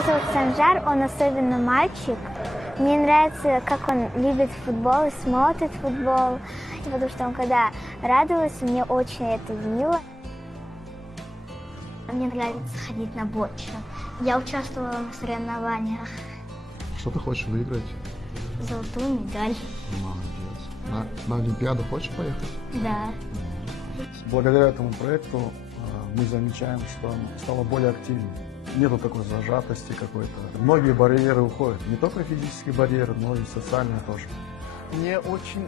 Меня зовут Санжар, он особенно мальчик. Мне нравится, как он любит футбол и смотрит футбол. Потому что он, когда радуется, мне очень это мило. Мне нравится ходить на бочу. Я участвовала в соревнованиях. Что ты хочешь выиграть? Золотую медаль. Молодец. На Олимпиаду хочешь поехать? Да. Благодаря этому проекту мы замечаем, что оно стало более активным. Нету такой зажатости какой-то. Многие барьеры уходят. Не только физические барьеры, но и социальные тоже. Мне очень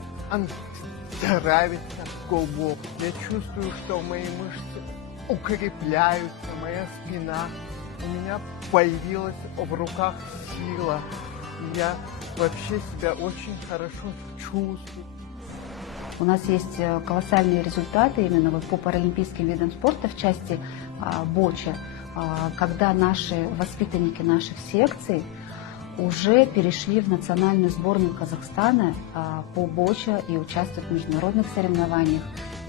нравится голбол. Я чувствую, что мои мышцы укрепляются, моя спина. У меня появилась в руках сила. Я вообще себя очень хорошо чувствую. У нас есть колоссальные результаты именно вот по паралимпийским видам спорта в части боча, когда наши воспитанники наших секций уже перешли в национальную сборную Казахстана по боча и участвуют в международных соревнованиях.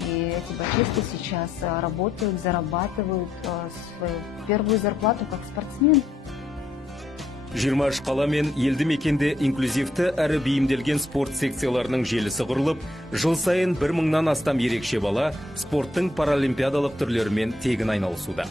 И эти бочисты сейчас работают, зарабатывают свою первую зарплату как спортсмен. 23 қала мен елді мекенде инклюзивті әрі бейімделген спорт секцияларының желісі құрылып, жыл сайын 1000-нан астам ерекше бала спорттың паралимпиадалық түрлерімен тегін айналысуда.